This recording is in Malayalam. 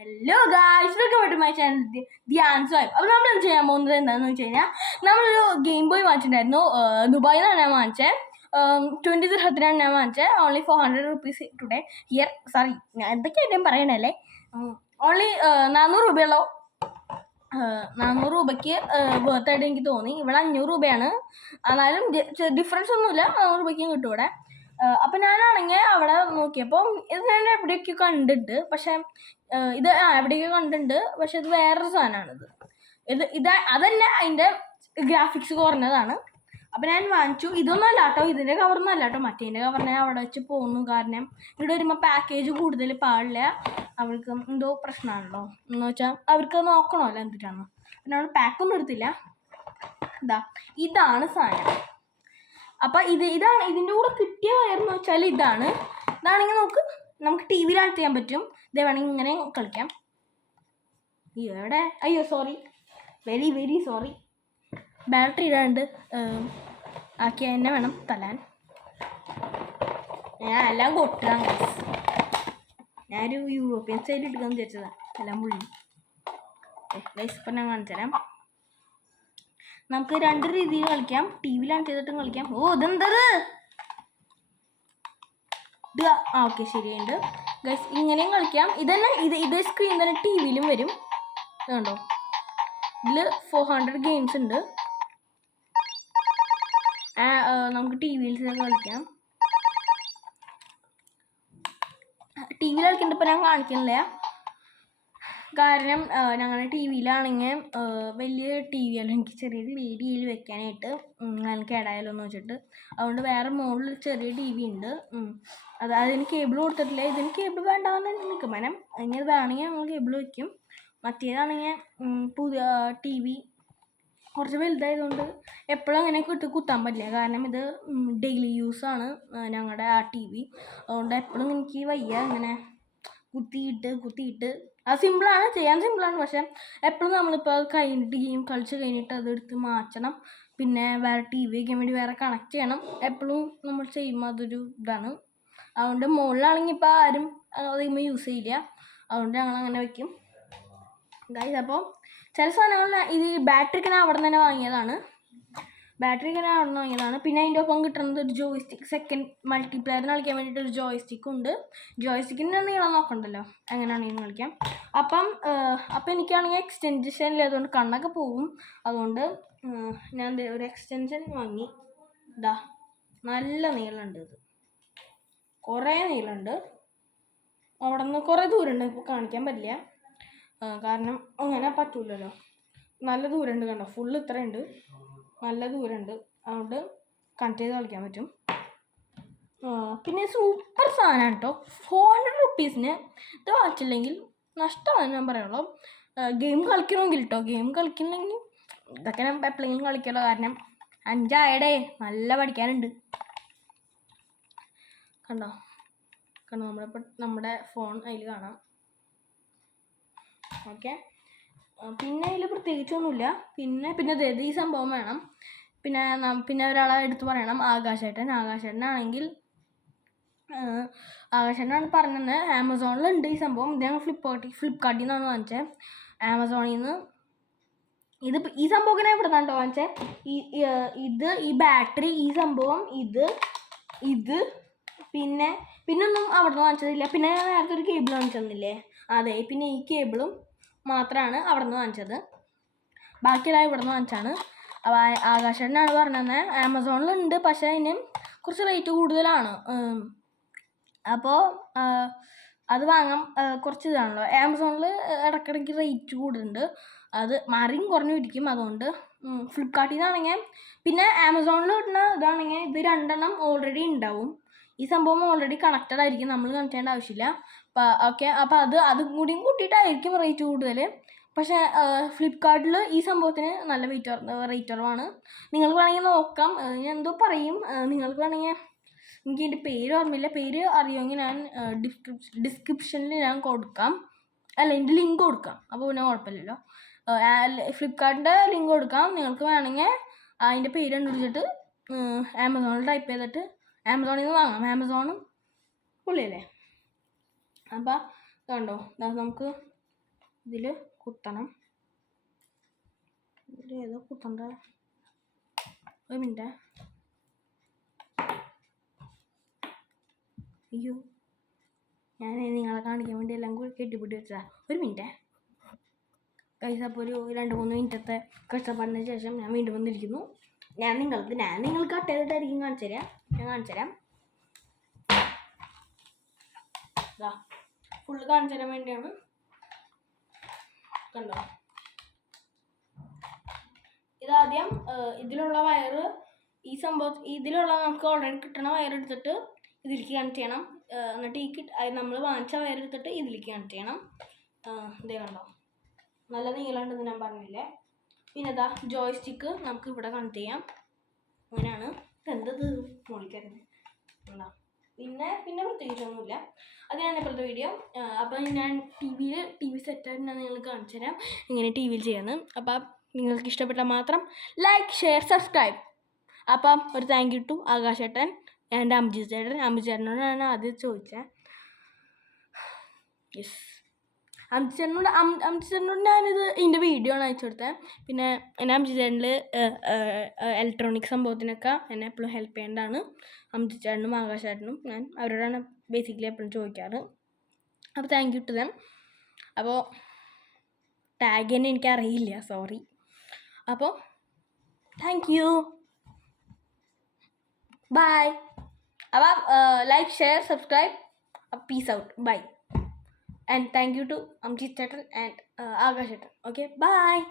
Hello guys, welcome back to my channel Dhyan's vibe. അപ്പോൾ നമ്മൾ ചെയ്യാൻ പോകുന്നത് എന്താണെന്ന് വെച്ച് കഴിഞ്ഞാൽ നമ്മളൊരു ഗെയിം ബോയ് വാങ്ങിച്ചിട്ടുണ്ടായിരുന്നു. ദുബായിൽ നിന്നാണ് ഞാൻ വാങ്ങിച്ചത്. 20 ദിർഹത്തിനാണ് ഞാൻ വാങ്ങിച്ചത്. Only 400 rupees today here. Sorry, ഞാൻ എന്തൊക്കെയാണ് ഞാൻ പറയണല്ലേ. ഓൺലി 400 രൂപയുള്ളൂ. 400 രൂപയ്ക്ക് വേർത്തായിട്ട് എനിക്ക് തോന്നി. ഇവിടെ 500 രൂപയാണ്. എന്നാലും ഡിഫറൻസ് ഒന്നുമില്ല. 400 രൂപയ്ക്കും കിട്ടും ഇവിടെ. അപ്പം ഞാനാണെങ്കിൽ അവിടെ നോക്കിയപ്പോൾ ഇത് ഞാൻ എവിടെയൊക്കെ കണ്ടിട്ട്, പക്ഷെ ഇത് എവിടെയൊക്കെ കണ്ടിട്ടുണ്ട്, പക്ഷെ ഇത് വേറൊരു സാധനമാണിത്. അതന്നെ അതിൻ്റെ ഗ്രാഫിക്സ് കുറഞ്ഞതാണ്. അപ്പം ഞാൻ വാങ്ങിച്ചു. ഇതൊന്നും അല്ല കേട്ടോ, ഇതിൻ്റെ കവറൊന്നും അല്ല കേട്ടോ, മറ്റേതിൻ്റെ കവർ ഞാൻ അവിടെ വെച്ച് പോന്നു. കാരണം ഇവിടെ വരുമ്പോൾ പാക്കേജ് കൂടുതൽ പാടില്ല. അവർക്ക് എന്തോ പ്രശ്നമാണല്ലോ എന്ന് വെച്ചാൽ അവർക്ക് നോക്കണമല്ലോ എന്തിട്ടാണ്. പിന്നെ അവിടെ പാക്കൊന്നും എടുത്തില്ല. ഇതാണ് സാധനം. അപ്പം ഇതാണ് ഇതിൻ്റെ കൂടെ കിട്ടിയ വയറെന്ന് വെച്ചാൽ ഇതാണെങ്കിൽ നമുക്ക് ടി വിയിൽ കണക്ട് ചെയ്യാൻ പറ്റും. ഇതേ വേണമെങ്കിൽ ഇങ്ങനെ കളിക്കാം. അയ്യോ sorry, very very sorry. Battery ഇടാണ്ട് ആക്കിയ എന്നെ വേണം തല്ലാൻ. ഞാൻ എല്ലാം കൊട്ടാണ്. ഞാനൊരു യൂറോപ്യൻ സ്റ്റൈൽ എടുക്കാമെന്ന് വിചാരിച്ചതാണ്. എല്ലാം മുള്ളി. ഇപ്പം ഞാൻ കാണിച്ചു തരാം. നമുക്ക് 2 രീതിയിൽ കളിക്കാം. ടി വിയിലാണ് ചെയ്തിട്ടും കളിക്കാം. ഇതെന്തത്? ഓക്കെ, ശരിയുണ്ട് ഗൈസ്. ഇങ്ങനെയും കളിക്കാം. ഇതേ സ്ക്രീൻ തന്നെ ടി വിയിലും വരും. ഇതുണ്ടോ? ഇതിൽ 400 ഗെയിംസ് ഉണ്ട്. നമുക്ക് ടി വിയിൽ കളിക്കാം. ടി വിയിൽ കളിക്കേണ്ടപ്പോൾ ഞാൻ കാണിക്കുന്നില്ല. കാരണം ഞങ്ങളുടെ ടി വിയിലാണെങ്കിൽ വലിയ ടി വിയല്ല, എനിക്ക് ചെറിയ രീതിയിൽ വെക്കാനായിട്ട് ഞാൻ കേടായാലോ എന്ന് വെച്ചിട്ട്. അതുകൊണ്ട് വേറെ മുകളിൽ ചെറിയ ടി വി ഉണ്ട്. അതിന് കേബിൾ കൊടുത്തിട്ടില്ല. ഇതിന് കേബിൾ വേണ്ടാന്ന് നിൽക്കുമ്പോൾ അതിന് വേണമെങ്കിൽ ഞങ്ങൾ കേബിൾ വയ്ക്കും. മറ്റേതാണെങ്കിൽ പുതിയ ടി വി കുറച്ച് വലുതായതുകൊണ്ട് എപ്പോഴും അങ്ങനെ കുത്താൻ പറ്റില്ല. കാരണം ഇത് ഡെയിലി യൂസാണ് ഞങ്ങളുടെ ആ ടി വി. അതുകൊണ്ട് എപ്പോഴും എനിക്ക് വയ്യ ഇങ്ങനെ കുത്തിയിട്ട്. അത് സിമ്പിളാണ്, ചെയ്യാൻ സിമ്പിളാണ്. പക്ഷെ എപ്പോഴും നമ്മളിപ്പോൾ ഗെയിം കളിച്ച് കഴിഞ്ഞിട്ട് അതെടുത്ത് മാറ്റണം. പിന്നെ വേറെ ടി വി വയ്ക്കാൻ വേണ്ടി വേറെ കണക്ട് ചെയ്യണം. എപ്പോഴും നമ്മൾ ചെയ്യുമ്പോൾ അതൊരു ഇതാണ്. അതുകൊണ്ട് മുകളിലാണെങ്കിൽ ഇപ്പോൾ ആരും അധികം യൂസ് ചെയ്യില്ല. അതുകൊണ്ട് ഞങ്ങൾ അങ്ങനെ വയ്ക്കും ഗൈസ്. അപ്പോൾ ചില സാധനങ്ങൾ ഇത് ബാറ്ററിക്ക് ഞാൻ അവിടെ നിന്ന് തന്നെ വാങ്ങിയതാണ്. പിന്നെ അതിൻ്റെ ഒപ്പം കിട്ടുന്നത് ഒരു ജോയ്സ്റ്റിക്ക്. സെക്കൻഡ് മൾട്ടിപ്ലെയറിന് കളിക്കാൻ വേണ്ടിയിട്ട് ഒരു ജോയ്സ്റ്റിക്കും ഉണ്ട്. ജോയ്സ്റ്റിക്കിൻ്റെ നീളം നോക്കണ്ടല്ലോ, എങ്ങനെയാണെങ്കിലും കളിക്കാം. അപ്പം എനിക്കാണെങ്കിൽ എക്സ്റ്റൻഷൻ ഇല്ലാത്തതുകൊണ്ട് കണ്ണൊക്കെ പോവും. അതുകൊണ്ട് ഞാൻ ഒരു എക്സ്റ്റൻഷൻ വാങ്ങി. നല്ല നീളമുണ്ട്. ഇത് കുറേ നീളമുണ്ട്. അവിടെ നിന്ന് കുറേ ദൂരമുണ്ട്. ഇപ്പോൾ കാണിക്കാൻ പറ്റില്ല, കാരണം അങ്ങനെ പറ്റൂലല്ലോ. നല്ല ദൂരമുണ്ട്, കണ്ടോ? ഫുള്ള് ഇത്രയുണ്ട്, നല്ല ദൂരമുണ്ട്. അതുകൊണ്ട് കണക്ട് ചെയ്ത് കളിക്കാൻ പറ്റും. പിന്നെ സൂപ്പർ സാധനമാണ് കേട്ടോ. 400 rupeesന് ഇത് വാങ്ങിച്ചില്ലെങ്കിൽ നഷ്ടമാണ് ഞാൻ പറയുള്ളൂ. ഗെയിം കളിക്കണമെങ്കിൽ കേട്ടോ. ഗെയിം കളിക്കണമെങ്കിൽ ഇതൊക്കെ ഞാൻ എപ്പോഴെങ്കിലും കളിക്കുമല്ലോ. കാരണം 5 ആയടേ, നല്ല പഠിക്കാനുണ്ട്. കണ്ടോ നമ്മുടെ ഫോൺ അതിൽ കാണാം. ഓക്കെ, പിന്നെ അതിൽ പ്രത്യേകിച്ചൊന്നുമില്ല. പിന്നെ ഈ സംഭവം വേണം. പിന്നെ ഒരാളെ എടുത്ത് പറയണം, ആകാശേട്ടനാണെങ്കിൽ ആകാശേട്ടനാണ് പറഞ്ഞത്. ആമസോണിലുണ്ട് ഈ സംഭവം. ഇത് ഞങ്ങൾ ഫ്ലിപ്കാർട്ടിൽ നിന്നാണ് വാങ്ങിച്ചത്. ആമസോണിൽ നിന്ന് ഈ സംഭവം ഞാൻ ഇവിടെ നിന്നാണ് വാങ്ങിച്ചത്. ഈ ബാറ്ററി, ഈ സംഭവം, ഇത് പിന്നൊന്നും അവിടെ നിന്ന് വാങ്ങിച്ചതില്ല. പിന്നെ ഞാൻ നേരത്തെ ഒരു കേബിൾ വാങ്ങിച്ചെന്നില്ലേ, അതെ. പിന്നെ ഈ കേബിളും മാത്രമാണ് അവിടെ നിന്ന് വാങ്ങിച്ചത്. ബാക്കിയെല്ലാം ഇവിടെ നിന്ന് വാങ്ങിച്ചാണ്. അപ്പോൾ ആകാശേട്ടനാണ് പറഞ്ഞത് ആമസോണിലുണ്ട്, പക്ഷേ അതിന് കുറച്ച് റേറ്റ് കൂടുതലാണ്. അപ്പോൾ അത് വാങ്ങാൻ കുറച്ച് ഇതാണല്ലോ. ആമസോണിൽ ഇടയ്ക്കിടയ്ക്ക് റേറ്റ് കൂടുതലുണ്ട്. അത് മാറിയും കുറഞ്ഞു ഇരിക്കും. അതുകൊണ്ട് ഫ്ലിപ്കാർട്ടിൽ നിന്നാണെങ്കിൽ, പിന്നെ ആമസോണിൽ കിട്ടുന്ന ഇതാണെങ്കിൽ ഇത് 2 എണ്ണം ഓൾറെഡി ഉണ്ടാവും. ഈ സംഭവം ഓൾറെഡി കണക്റ്റഡ് ആയിരിക്കും, നമ്മൾ കണക്ട് ചെയ്യേണ്ട ആവശ്യമില്ല. ഓക്കെ, അപ്പോൾ അതും കൂടിയും കൂട്ടിയിട്ടായിരിക്കും റേറ്റ് കൂടുതൽ. പക്ഷേ ഫ്ലിപ്കാർട്ടിൽ ഈ സംഭവത്തിന് നല്ല റേറ്റ് കുറവാണ്. നിങ്ങൾക്ക് വേണമെങ്കിൽ നോക്കാം. ഞാൻ എന്തോ പറയും, നിങ്ങൾക്ക് വേണമെങ്കിൽ, എനിക്ക് ഇതിൻ്റെ പേര് ഓർമ്മയില്ല. പേര് അറിയുമെങ്കിൽ ഞാൻ ഡിസ്ക്രിപ്ഷനിൽ ഞാൻ കൊടുക്കാം. അല്ല, എൻ്റെ ലിങ്ക് കൊടുക്കാം. അപ്പോൾ പിന്നെ കുഴപ്പമില്ലല്ലോ. ഫ്ലിപ്കാർട്ടിൻ്റെ ലിങ്ക് കൊടുക്കാം. നിങ്ങൾക്ക് വേണമെങ്കിൽ അതിൻ്റെ പേര് കണ്ടുപിടിച്ചിട്ട് ആമസോണിൽ ടൈപ്പ് ചെയ്തിട്ട് ആമസോണിൽ നിന്ന് വാങ്ങാം. ആമസോണും പുള്ളിയല്ലേ. അപ്പോൾ കണ്ടോ, നമുക്ക് ഇതിൽ കുത്തണം. ഇതിൽ ഏതോ കുത്തണ്ട, ഒരു മിനിറ്റ്. അയ്യോ, ഞാൻ നിങ്ങളെ കാണിക്കാൻ വേണ്ടി എല്ലാം കൂടി കെട്ടിപ്പിടി വെച്ചതാ. ഒരു മിനിറ്റ് ഗൈസ്. അപ്പോൾ ഒരു 2-3 മിനിറ്റത്തെ കഷ്ടപ്പാടിന് ശേഷം ഞാൻ വീണ്ടും വന്നിരിക്കുന്നു. ഞാൻ നിങ്ങൾക്ക് കട്ട് ചെയ്തിട്ടായിരിക്കും കാണിച്ചു തരാം. ഞാൻ കാണിച്ചു തരാം. ഇതാ ഫുള്ള് കാണിച്ചു തരാൻ വേണ്ടിയാണ്. കണ്ടോ, ഇതാദ്യം ഇതിലുള്ള വയറ്, ഈ സംഭവം ഇതിലുള്ള നമുക്ക് ഓൾറെഡി കിട്ടണ വയറെടുത്തിട്ട് ഇതിലേക്ക് കണക്ട് ചെയ്യണം. എന്നിട്ട് നമ്മൾ വാങ്ങിച്ച വയറെടുത്തിട്ട് ഇതിലേക്ക് കണക്ട് ചെയ്യണം. ഇതേ കണ്ടോ, നല്ല നീളമുണ്ടെന്ന് ഞാൻ പറഞ്ഞില്ലേ. പിന്നെ ഇതാ ജോയ് സ്റ്റിക്ക് നമുക്ക് ഇവിടെ കണക്ട് ചെയ്യാം. അങ്ങനെയാണ്. എന്തത് മോളിക്കരുത് എന്താ. പിന്നെ പ്രത്യേകിച്ചൊന്നുമില്ല. അതിനാണ് ഇപ്പോഴത്തെ വീഡിയോ. അപ്പം ഞാൻ ടി വി സെറ്റായിട്ട് ഞാൻ നിങ്ങൾക്ക് കാണിച്ചു തരാം എങ്ങനെ ടി വിയിൽ ചെയ്യുന്നത്. അപ്പം നിങ്ങൾക്ക് ഇഷ്ടപ്പെട്ടാൽ മാത്രം ലൈക്ക്, ഷെയർ, സബ്സ്ക്രൈബ്. അപ്പം ഒരു താങ്ക് യു ടു ആകാശേട്ടൻ ആൻഡ് അംജി ചേട്ടനോടാണ് ആദ്യം ചോദിച്ചത്. യെസ്, അംജി ചേട്ടനോട് ഞാനിത് ഇതിൻ്റെ വീഡിയോ ആണ് അയച്ചു കൊടുത്തത്. പിന്നെ എന്നെ അംജി ചേട്ടനിൽ ഇലക്ട്രോണിക് സംഭവത്തിനൊക്കെ എന്നെ എപ്പോഴും ഹെൽപ്പ് ചെയ്യേണ്ടതാണ് അംജി ചേട്ടനും ആകാശേട്ടനും. ഞാൻ അവരോടാണ് ബേസിക്കലി എപ്പോഴും ചോദിക്കാറ്. അപ്പോൾ താങ്ക് യു ടു ദം. അപ്പോൾ ടാഗ് തന്നെ എനിക്കറിയില്ല, സോറി. അപ്പോൾ താങ്ക് യു, ബൈ. അപ്പം like, share, subscribe. Peace out, bye. And thank you to Amjit Chetan and Akash Chetan. Okay, bye.